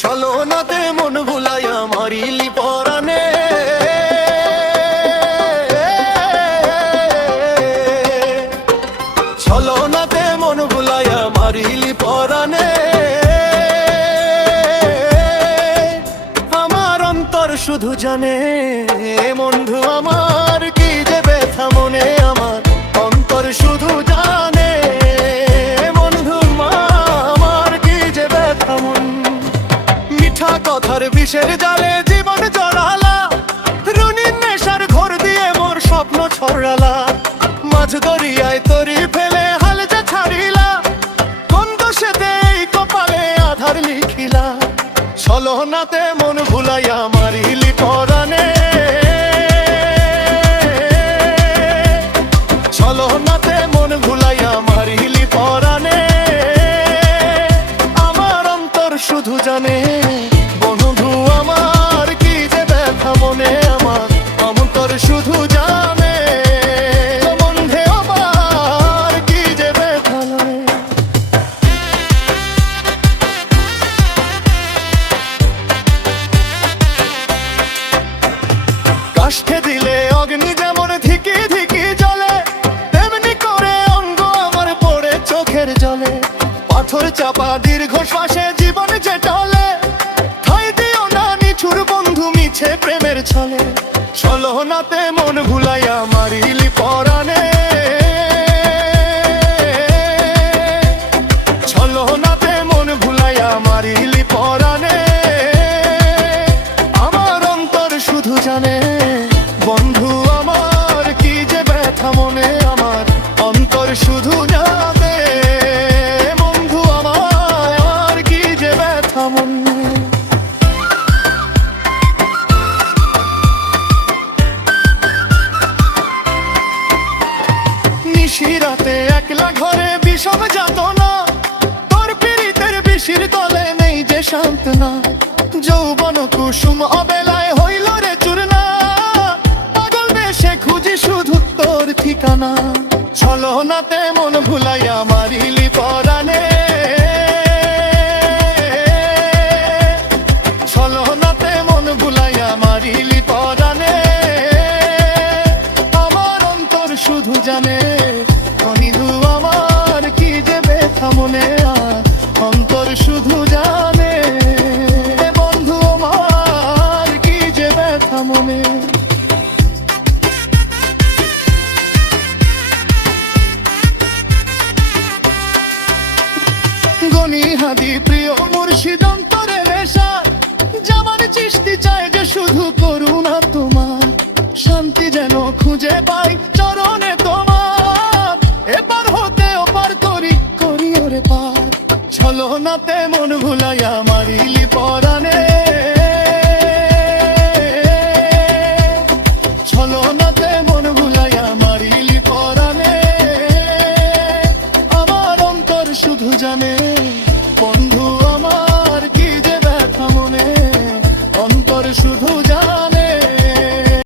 ছলনাতে মন ভুলাইয়া মারিলি পরাণে, ছলনাতে মন ভুলাইয়া মারিলি পরাণে। আমার অন্তর শুধু জানে বন্ধু আমার কি যে ব্যথা মনে, আমার অন্তর শুধু জানে বন্ধু আমার কি যে ব্যথা মন। মিঠা কথার বিষের জালে জীবন জড়ালা, রুনির নেশার ঘর দিয়ে মোর স্বপ্ন ছড়ালা। মাঝ দরিয়ায় তরি ফেলে হাল যে ছাড়িলা, কোন দোষেতে এই কপালে আধার লিখিলা। ছলনাতে মন ভুলাইয়া মারিলি পরাণে, ছলনাতে মন ভুলাইয়া মারিলি পরাণে। আমার অন্তর শুধু জানে বন্ধু আমার কি যে ব্যথা মনে, আমার অন্তর শুধু জানে বন্ধে আমার কি যে ব্যথা মনে। কাষ্ঠে দিলে অগ্নি যেমন ধিকি ধিকি জ্বলে, তেমনি করে অঙ্গ আমার পড়ে চোখের জলে। পাথর চাপা দীর্ঘ শ্বাসে জীবন যে টলে, ঠাই দিও না নিঠুর বন্ধু মিছে প্রেমের ছলে। ছলনাতে মন ভুলাইয়া মারিলি পরাণে, ছলনাতে মন ভুলাইয়া মারিলি পরাণে। আমার অন্তর শুধু জানে বন্ধু আমার কি যে ব্যথা মনে, আমার অন্তর শুধু জানে বন্ধু আমার কি যে ব্যথা মনে। নিশিরাতে একলা ঘরে বিষম যাতনা, তোর পীড়িতের বিষির তলে নেই যে সান্ত্বনা। যৌবন কুসুম অবেলায় হইল রে চূর্ণা, পাগল বেশে খুঁজি শুধু তোর ঠিকানা। ছলনাতে মন ভুলাইয়া মারিলি পরাণে, ছলনাতে মন ভুলাইয়া মারিলি পরাণে। আমার অন্তর শুধু জানে বন্ধু আমার কি যে ব্যথা মনে, আর অন্তর শুধু জানে বন্ধু আমার কি যে ব্যথা মনে। গনি হাদি প্রিয় মুর্শিদ অন্তরে রেশা, জামান চিশতি চায় যে শুধু করুণা তোমার। শান্তি যেন খুঁজে পাই চরণে তোমার, এপার হতে ওপার করি করি ওরে পার। ছলনাতে মন ভুলাইয়া মারিলি পরাণে।